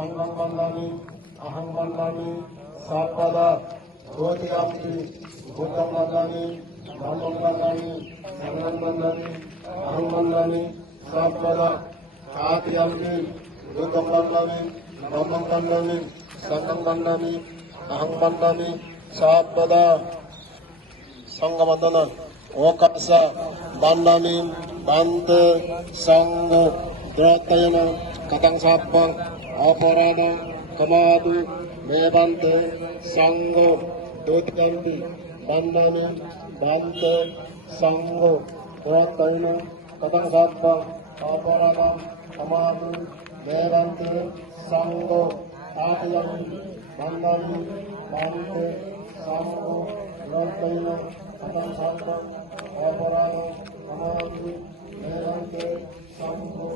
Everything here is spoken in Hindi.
संगम बंदानी अहं बंदानी सर्वदा भूतियामि भूतं बंदानी धम्मं बंदानी संगम बंदानी अहं बंदानी सर्वदा आत्यामि भूतं बंदानी धम्मं बंदानी संगम बंदानी अहं बंदानी सर्वदा संग बंदना ओकासा बंदानी बंदे संग द्रोतयन कथं सापं अपराध कमादु मेबंते संगो दूतगंति बंदानी बंते संगो द्रोतयन कथं सापं अपराध कमादु मेबंते संगो आत्यामि बंदानी बंते संगो द्रोतयन कथं सापं अपराध कमादु मेबंते संगो